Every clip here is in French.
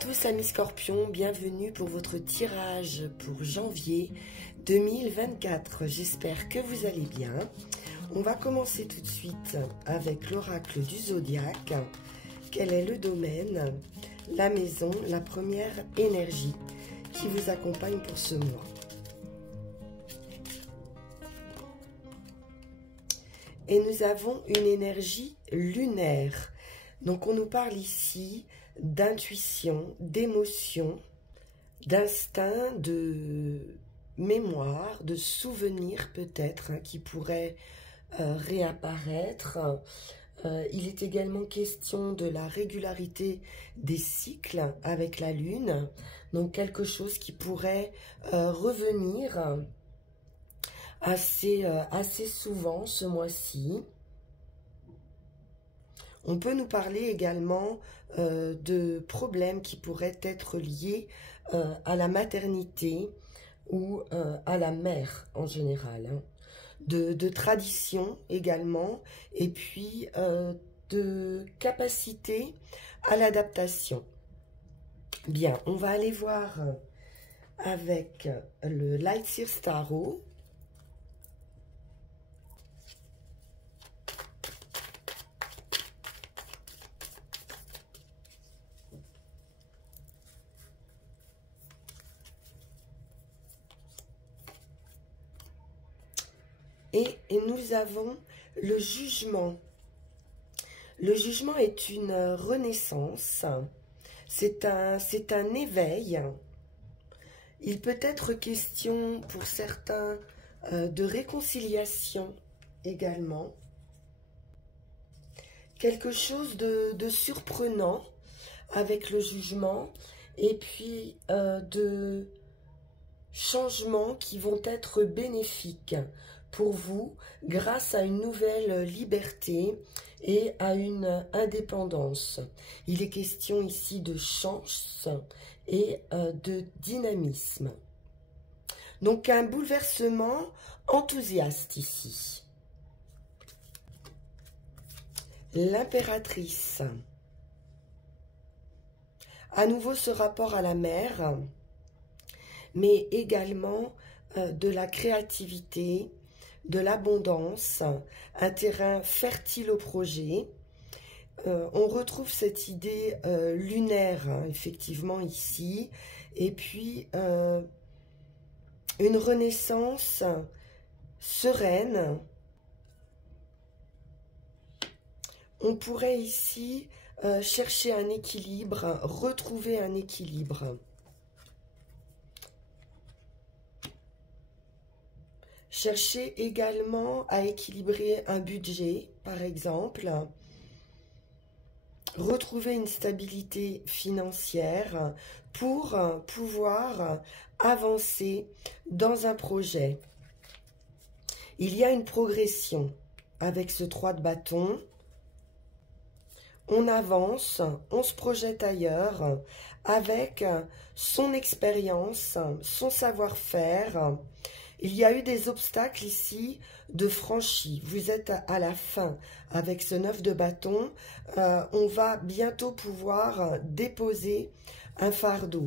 tous amis Scorpions, bienvenue pour votre tirage pour janvier 2024. J'espère que vous allez bien. On va commencer tout de suite avec l'oracle du zodiaque. Quel est le domaine, la maison, la première énergie qui vous accompagne pour ce mois? Et nous avons une énergie lunaire. Donc on nous parle ici d'intuition, d'émotion, d'instinct, de mémoire, de souvenirs peut-être qui pourraient réapparaître. Il est également question de la régularité des cycles avec la Lune. Donc quelque chose qui pourrait revenir assez souvent ce mois-ci. On peut nous parler également de problèmes qui pourraient être liés à la maternité ou à la mère en général, hein. De tradition également, et puis de capacité à l'adaptation. Bien, on va aller voir avec le Light Seers Tarot. Et nous avons le jugement. Le jugement est une renaissance, c'est un éveil. Il peut être question pour certains de réconciliation également. Quelque chose de surprenant avec le jugement et puis de changements qui vont être bénéfiques pour vous grâce à une nouvelle liberté et à une indépendance. Il est question ici de chance et de dynamisme. Donc un bouleversement enthousiaste ici. L'impératrice. À nouveau ce rapport à la mer, mais également de la créativité, de l'abondance, un terrain fertile au projet. On retrouve cette idée lunaire, hein, effectivement, ici. Et puis, une renaissance sereine. On pourrait ici chercher un équilibre, retrouver un équilibre. Cherchez également à équilibrer un budget, par exemple. Retrouver une stabilité financière pour pouvoir avancer dans un projet. Il y a une progression avec ce 3 de bâton. On avance, on se projette ailleurs avec son expérience, son savoir-faire. Il y a eu des obstacles ici de franchis. Vous êtes à la fin avec ce 9 de bâton. On va bientôt pouvoir déposer un fardeau.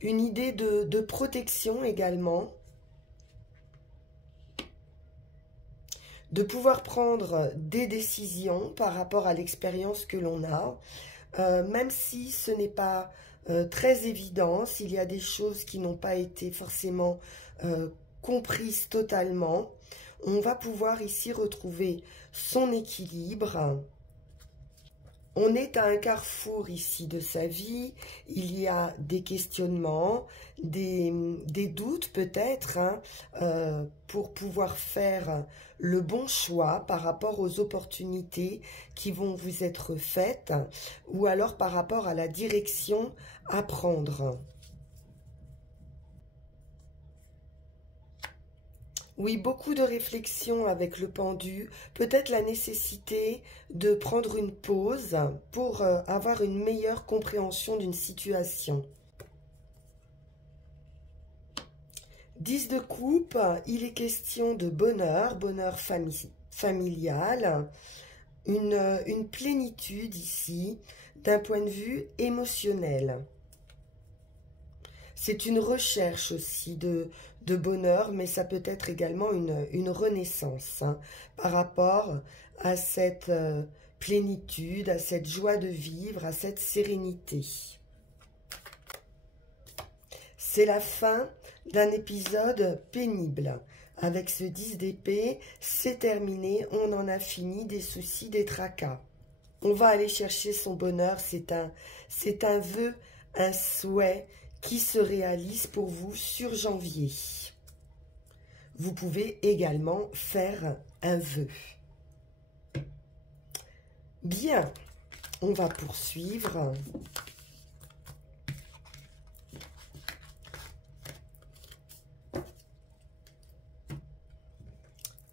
Une idée de protection également. De pouvoir prendre des décisions par rapport à l'expérience que l'on a. Même si ce n'est pas très évident, s'il y a des choses qui n'ont pas été forcément comprises totalement, on va pouvoir ici retrouver son équilibre. On est à un carrefour ici de sa vie, il y a des questionnements, des doutes peut-être, hein, pour pouvoir faire le bon choix par rapport aux opportunités qui vont vous être faites ou alors par rapport à la direction à prendre. Oui, beaucoup de réflexion avec le pendu, peut-être la nécessité de prendre une pause pour avoir une meilleure compréhension d'une situation. 10 de coupe, il est question de bonheur, bonheur familial, une plénitude ici, d'un point de vue émotionnel. C'est une recherche aussi de bonheur, mais ça peut être également une renaissance hein, par rapport à cette plénitude, à cette joie de vivre, à cette sérénité. C'est la fin d'un épisode pénible. Avec ce 10 d'épée, c'est terminé, on en a fini des soucis, des tracas. On va aller chercher son bonheur, c'est un vœu, un souhait qui se réalise pour vous sur janvier. Vous pouvez également faire un vœu. Bien, on va poursuivre.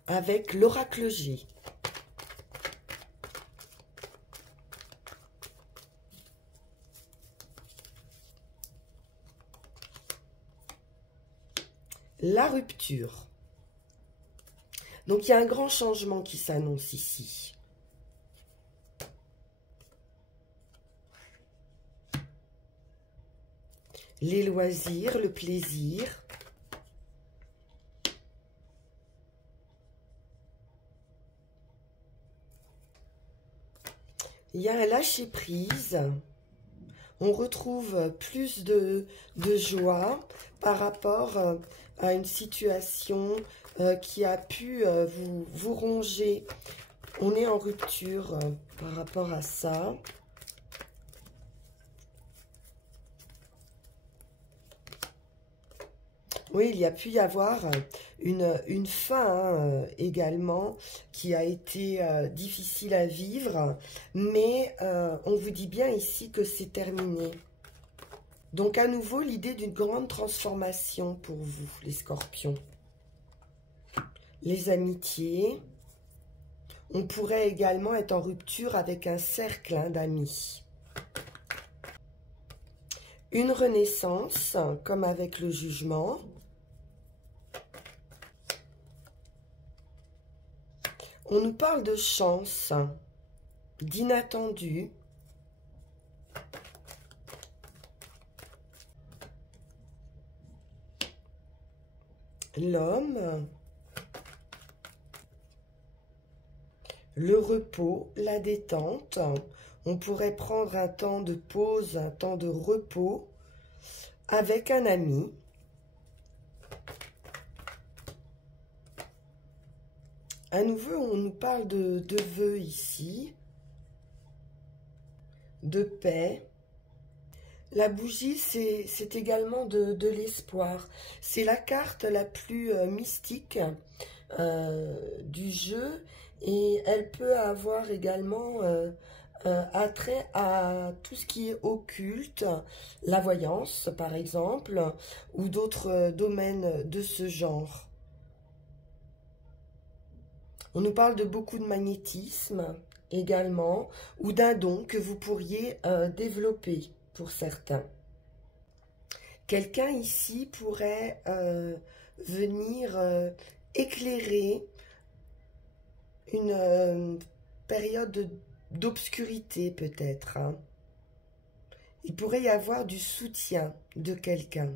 Avec l'oracle G. La rupture. Donc, il y a un grand changement qui s'annonce ici. Les loisirs, le plaisir. Il y a un lâcher-prise. On retrouve plus de joie par rapport à une situation qui a pu vous ronger. On est en rupture par rapport à ça. Oui, il y a pu y avoir une fin également qui a été difficile à vivre, mais on vous dit bien ici que c'est terminé. Donc à nouveau, l'idée d'une grande transformation pour vous, les scorpions. Les amitiés. On pourrait également être en rupture avec un cercle d'amis. Une renaissance, comme avec le jugement. On nous parle de chance, d'inattendu. L'homme, le repos, la détente. On pourrait prendre un temps de pause, un temps de repos avec un ami. À nouveau, on nous parle de vœux ici, de paix. La bougie, c'est également de l'espoir. C'est la carte la plus mystique du jeu et elle peut avoir également attrait à tout ce qui est occulte, la voyance par exemple, ou d'autres domaines de ce genre. On nous parle de beaucoup de magnétisme également, ou d'un don que vous pourriez développer pour certains. Quelqu'un ici pourrait venir éclairer une période d'obscurité peut-être. Hein. Il pourrait y avoir du soutien de quelqu'un.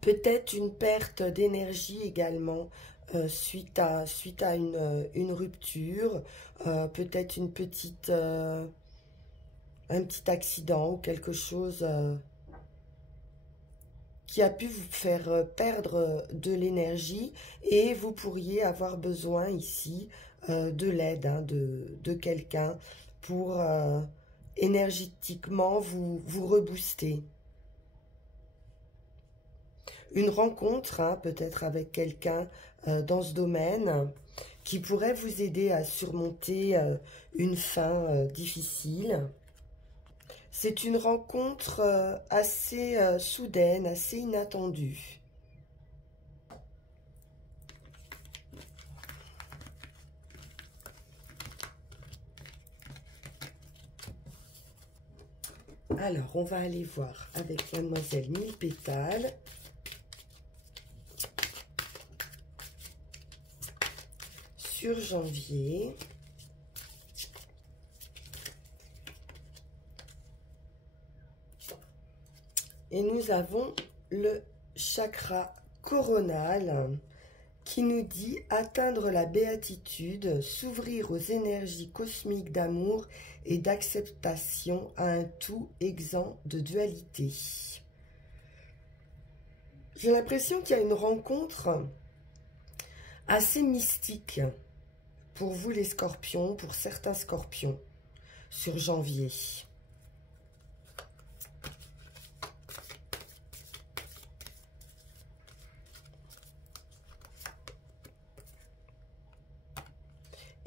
Peut-être une perte d'énergie également suite à une rupture, peut-être un petit accident ou quelque chose qui a pu vous faire perdre de l'énergie et vous pourriez avoir besoin ici de l'aide hein, de quelqu'un pour énergétiquement vous rebooster. Une rencontre, hein, peut-être avec quelqu'un dans ce domaine, qui pourrait vous aider à surmonter une fin difficile. C'est une rencontre assez soudaine, assez inattendue. Alors, on va aller voir avec Mademoiselle Mille Pétales. Sur janvier. Et nous avons le chakra coronal qui nous dit atteindre la béatitude, s'ouvrir aux énergies cosmiques d'amour et d'acceptation à un tout exempt de dualité. J'ai l'impression qu'il y a une rencontre assez mystique pour vous les scorpions, pour certains scorpions, sur janvier.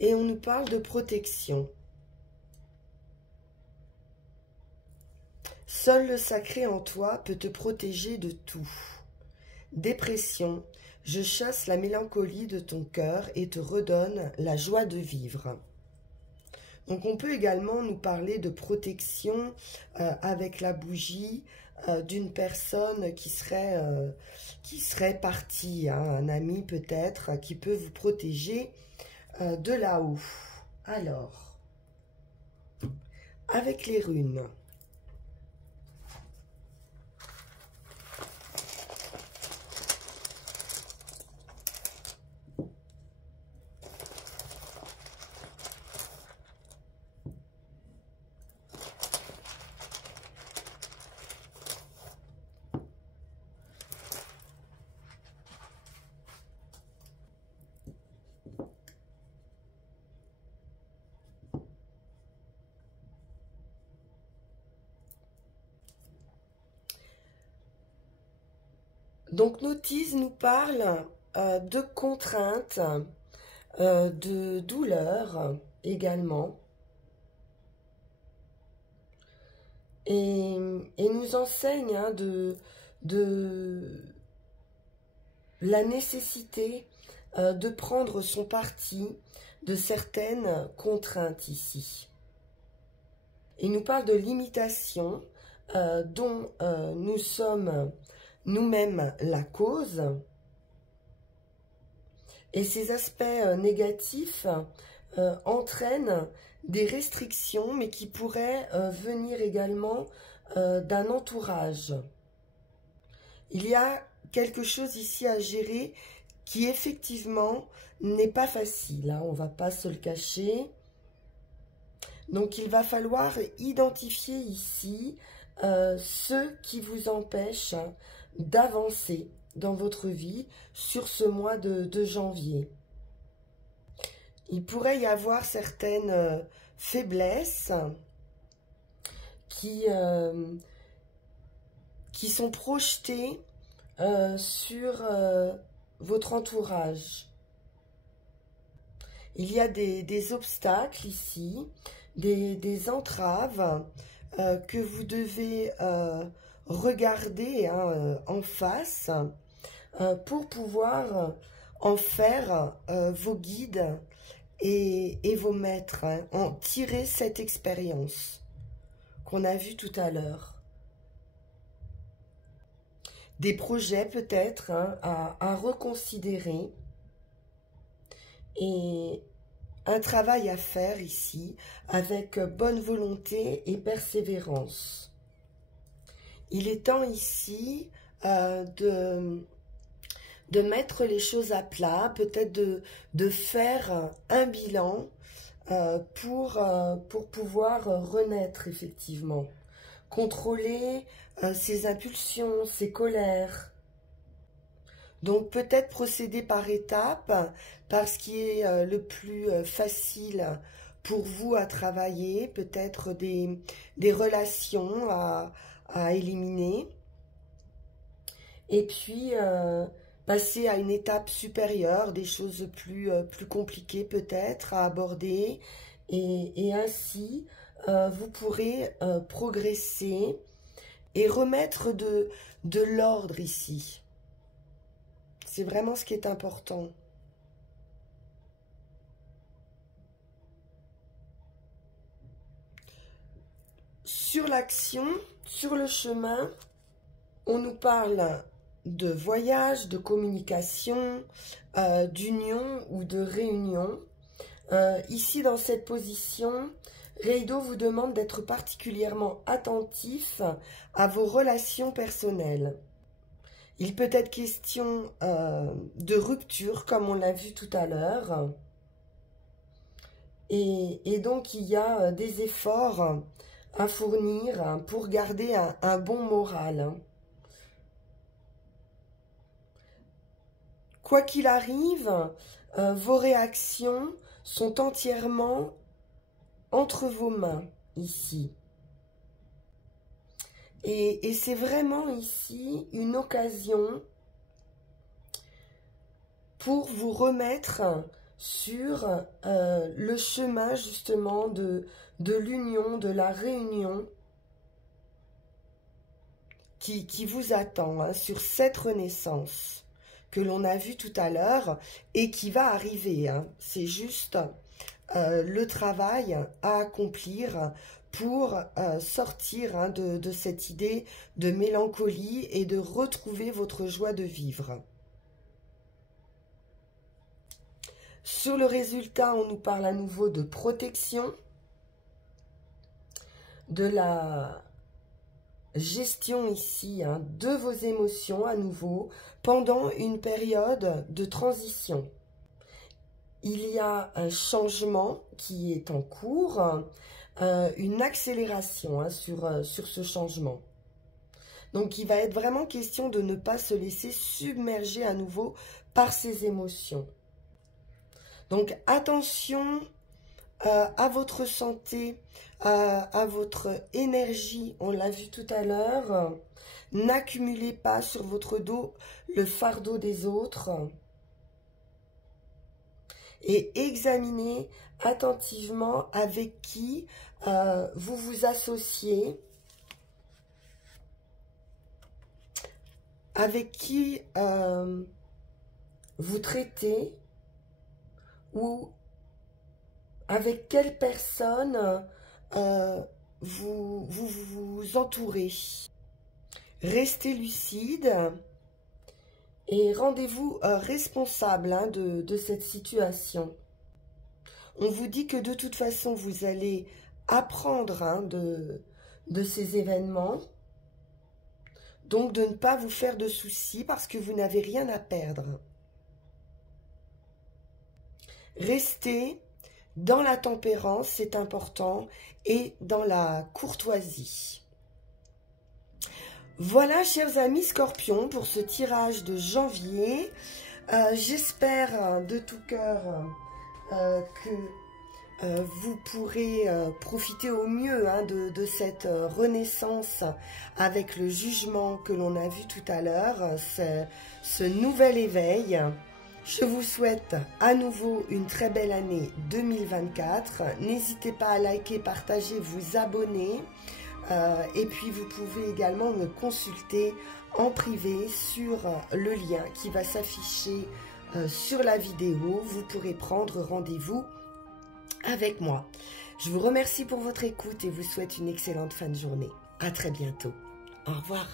Et on nous parle de protection. Seul le sacré en toi peut te protéger de tout. Dépression, je chasse la mélancolie de ton cœur et te redonne la joie de vivre. Donc on peut également nous parler de protection avec la bougie d'une personne qui serait partie, hein, un ami peut-être, qui peut vous protéger de là-haut. Alors, avec les runes. Donc Notice nous parle de contraintes, de douleurs également. Et nous enseigne hein, de la nécessité de prendre son parti de certaines contraintes ici. Il nous parle de limitation dont nous sommes nous-mêmes la cause. Et ces aspects négatifs entraînent des restrictions, mais qui pourraient venir également d'un entourage. Il y a quelque chose ici à gérer qui effectivement n'est pas facile, hein, on ne va pas se le cacher. Donc il va falloir identifier ici ce qui vous empêche d'avancer dans votre vie sur ce mois de janvier. Il pourrait y avoir certaines faiblesses qui sont projetées sur votre entourage. Il y a des obstacles ici, des entraves que vous devez regarder hein, en face pour pouvoir en faire vos guides et vos maîtres, hein, en tirer cette expérience qu'on a vue tout à l'heure. Des projets peut-être hein, à reconsidérer et un travail à faire ici avec bonne volonté et persévérance. Il est temps ici de mettre les choses à plat, peut-être de faire un bilan pour pouvoir renaître effectivement. Contrôler ses impulsions, ses colères. Donc peut-être procéder par étapes, par ce qui est le plus facile pour vous à travailler, peut-être des relations à éliminer. Et puis passer à une étape supérieure, des choses plus compliquées peut-être à aborder. Et ainsi, vous pourrez progresser et remettre de l'ordre ici. C'est vraiment ce qui est important. Sur l'action, sur le chemin, on nous parle de voyage, de communication, d'union ou de réunion. Ici, dans cette position, Reido vous demande d'être particulièrement attentif à vos relations personnelles. Il peut être question de rupture, comme on l'a vu tout à l'heure. Et donc, il y a des efforts à fournir pour garder un bon moral. Quoi qu'il arrive, vos réactions sont entièrement entre vos mains, ici. Et c'est vraiment ici une occasion pour vous remettre sur le chemin justement de l'union, de la réunion qui vous attend hein, sur cette renaissance que l'on a vue tout à l'heure et qui va arriver. Hein. C'est juste le travail à accomplir pour sortir hein, de cette idée de mélancolie et de retrouver votre joie de vivre. Sur le résultat, on nous parle à nouveau de protection, de la gestion ici hein, de vos émotions à nouveau pendant une période de transition. Il y a un changement qui est en cours, une accélération hein, sur ce changement. Donc, il va être vraiment question de ne pas se laisser submerger à nouveau par ces émotions. Donc, attention à votre santé, à votre énergie, on l'a vu tout à l'heure. N'accumulez pas sur votre dos le fardeau des autres. Et examinez attentivement avec qui vous vous associez, avec qui vous traitez, ou avec quelle personne vous entourez. Restez lucide et rendez-vous responsable hein, de cette situation. On vous dit que de toute façon, vous allez apprendre hein, de ces événements. Donc, de ne pas vous faire de soucis parce que vous n'avez rien à perdre. Restez dans la tempérance, c'est important, et dans la courtoisie. Voilà, chers amis Scorpions, pour ce tirage de janvier. J'espère de tout cœur que vous pourrez profiter au mieux hein, de cette renaissance avec le jugement que l'on a vu tout à l'heure, ce nouvel éveil. Je vous souhaite à nouveau une très belle année 2024. N'hésitez pas à liker, partager, vous abonner. Et puis vous pouvez également me consulter en privé sur le lien qui va s'afficher sur la vidéo. Vous pourrez prendre rendez-vous avec moi. Je vous remercie pour votre écoute et vous souhaite une excellente fin de journée. À très bientôt. Au revoir.